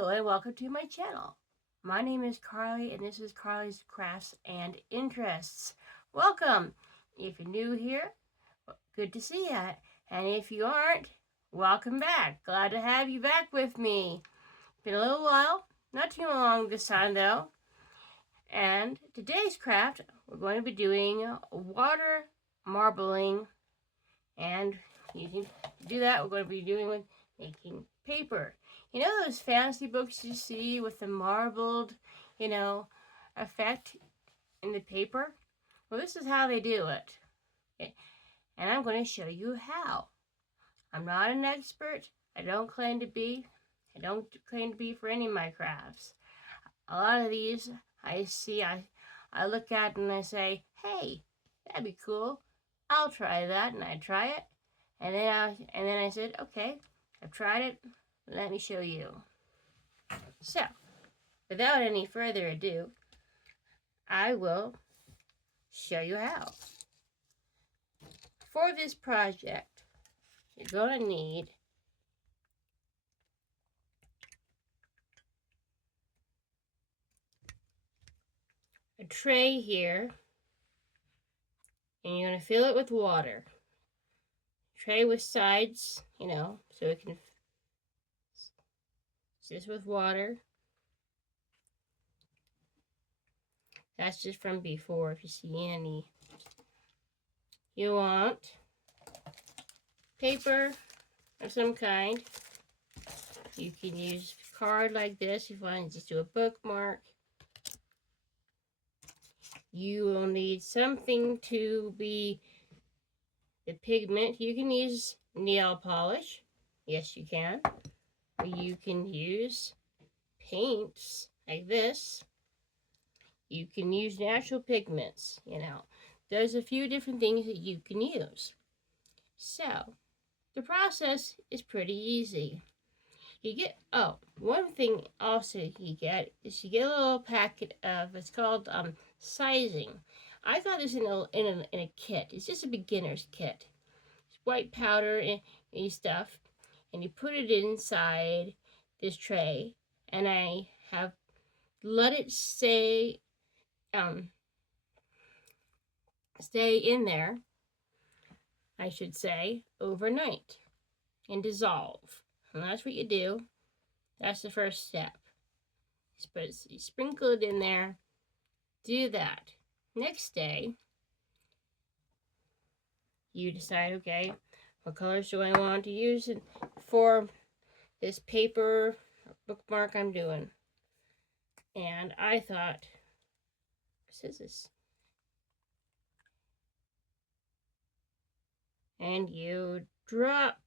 Hello and welcome to my channel. My name is Carly and this is Carly's Crafts and Interests. Welcome! If you're new here, good to see you. And if you aren't, welcome back. Glad to have you back with me. Been a little while, not too long this time though. And today's craft, we're going to be doing water marbling. And using to do that, we're going to be doing with making paper. You know those fantasy books you see with the marbled, effect in the paper? Well, this is how they do it. Okay. And I'm going to show you how. I'm not an expert. I don't claim to be. I don't claim to be for any of my crafts. A lot of these I see, I look at and I say, hey, that'd be cool. I'll try that, and I try it. And then I said, okay, I've tried it. Let me show you. So, without any further ado, I will show you how. For this project, you're going to need a tray here, and you're going to fill it with water. Tray with sides, so it can just with water. That's just from before, if you see any. You want paper of some kind. You can use card like this if you want to just do a bookmark. You will need something to be the pigment. You can use nail polish. Yes, you can. Or you can use paints like this. You can use natural pigments, There's a few different things that you can use. So, the process is pretty easy. You get, one thing also you get is you get a little packet of, it's called sizing. I got this in a kit. It's just a beginner's kit. It's white powder and stuff, and you put it inside this tray, and I have let it stay in there, I should say, overnight and dissolve. And that's what you do. That's the first step. You sprinkle it in there. Do that. Next day, you decide, okay, what colors do I want to use for this paper bookmark I'm doing? And I thought, what is this? And you drop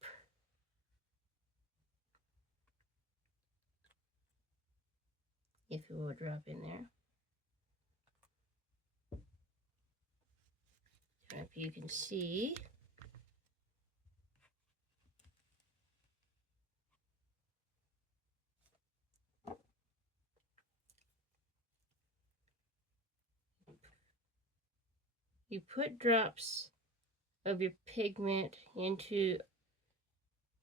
if you will drop in there. If you can see, you put drops of your pigment into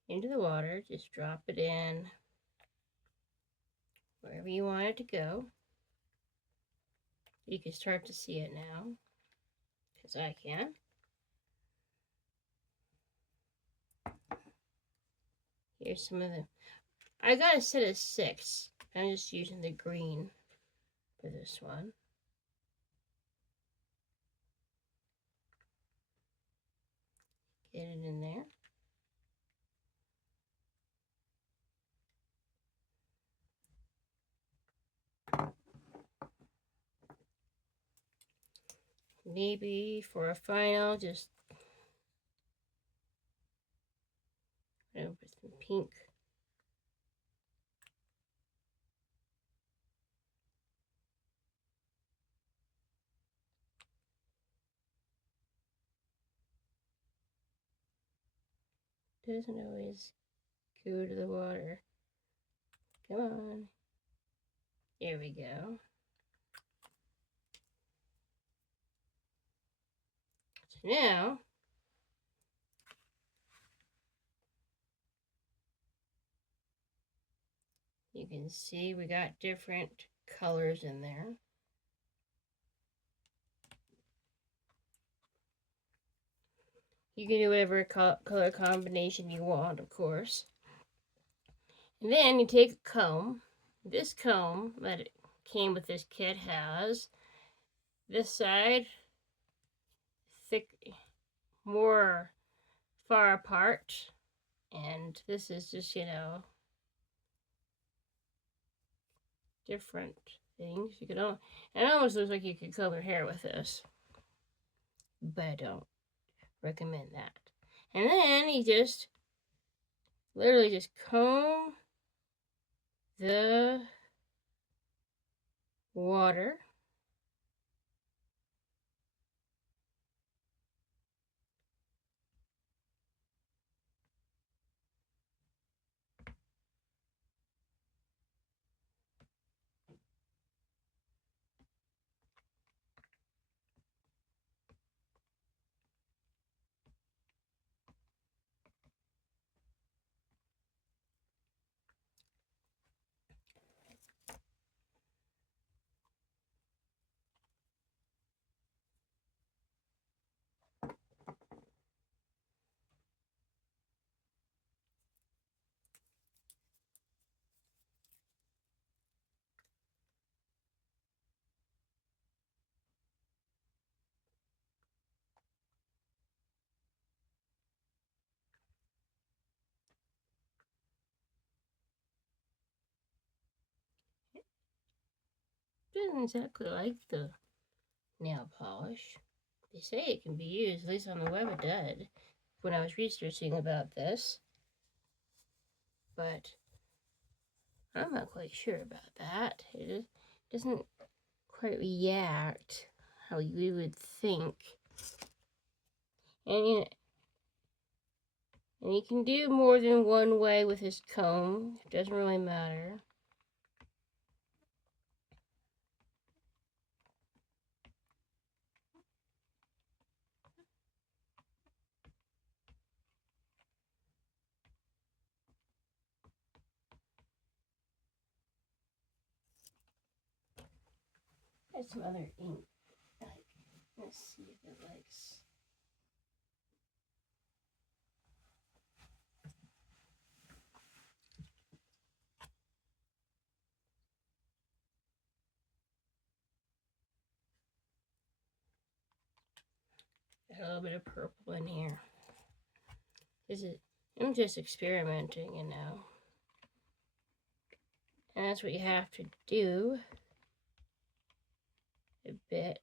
the water. Just drop it in wherever you want it to go. You can start to see it now, because I can. Here's some of them. I got a set of 6. I'm just using the green for this one. Get it in there. Maybe for a final, just put some pink. Doesn't always go to the water. Come on. There we go. So now, You can see we got different colors in there. You can do whatever color combination you want, of course. And then you take a comb. This comb that it came with this kit has this side thick, more far apart, and this is just, different things. You could, and it almost looks like you could comb your hair with this, but I don't recommend that. And then you just literally just comb the water. Doesn't exactly like the nail polish. They say it can be used, at least on the web it did, when I was researching about this. But I'm not quite sure about that. It doesn't quite react how you would think. And you can do more than one way with this comb. It doesn't really matter. There's some other ink. Let's see if it likes. Got a little bit of purple in here. I'm just experimenting, And that's what you have to do a bit.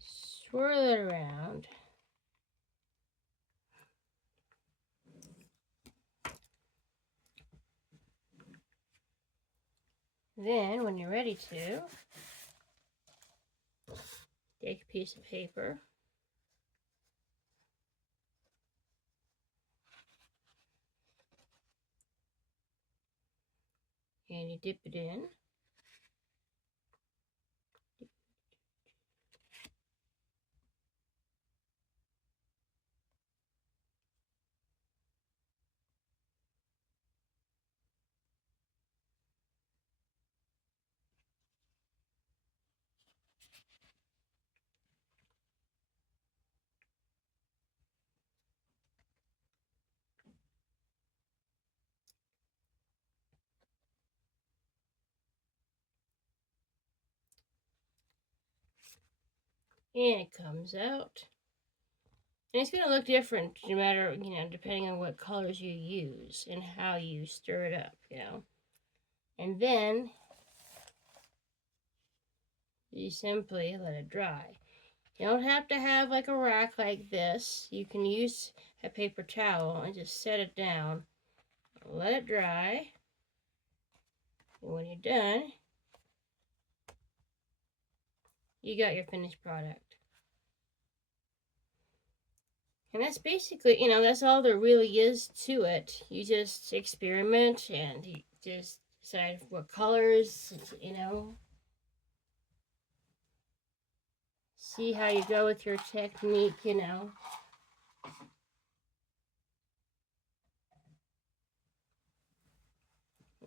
Swirl it around. Then, when you're ready to, take a piece of paper. And you dip it in. And it comes out. And it's going to look different no matter, depending on what colors you use and how you stir it up, And then you simply let it dry. You don't have to have like a rack like this. You can use a paper towel and just set it down. Let it dry. And when you're done, you got your finished product. And that's basically, that's all there really is to it. You just experiment and you just decide what colors, See how you go with your technique,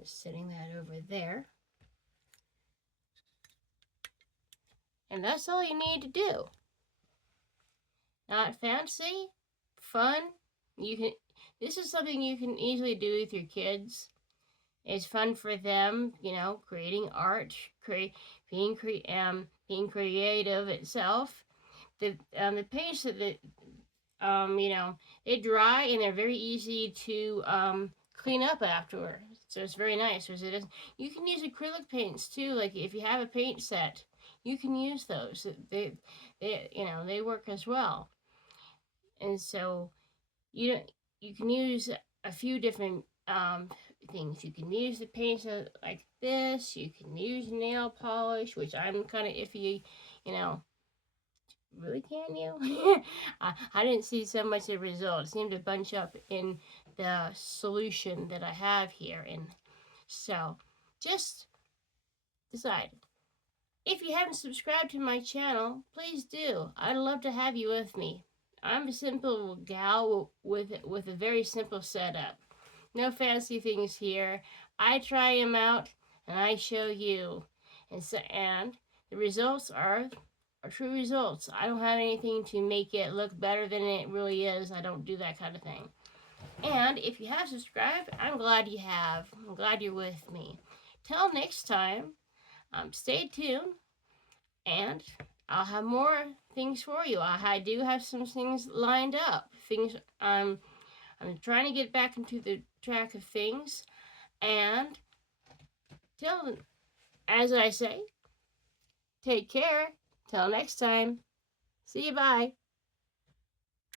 Just setting that over there. And that's all you need to do. Not fancy, fun. This is something you can easily do with your kids. It's fun for them, creating art, being creative itself. The paints that they dry and they're very easy to clean up afterward. So it's very nice. You can use acrylic paints too. Like if you have a paint set, you can use those. They work as well. And so you can use a few different things. You can use the paints like this. You can use nail polish, which I'm kind of iffy, really, can you? I didn't see so much of a result. It seemed to bunch up in the solution that I have here. And so just decide. If you haven't subscribed to my channel, please do. I'd love to have you with me. I'm a simple gal with a very simple setup. No fancy things here. I try them out and I show you. And the results are true results. I don't have anything to make it look better than it really is. I don't do that kind of thing. And if you have subscribed, I'm glad you have. I'm glad you're with me. Till next time, stay tuned, and I'll have more things for you. I do have some things lined up. I'm trying to get back into the track of things. And as I say, take care. Till next time. See you, bye.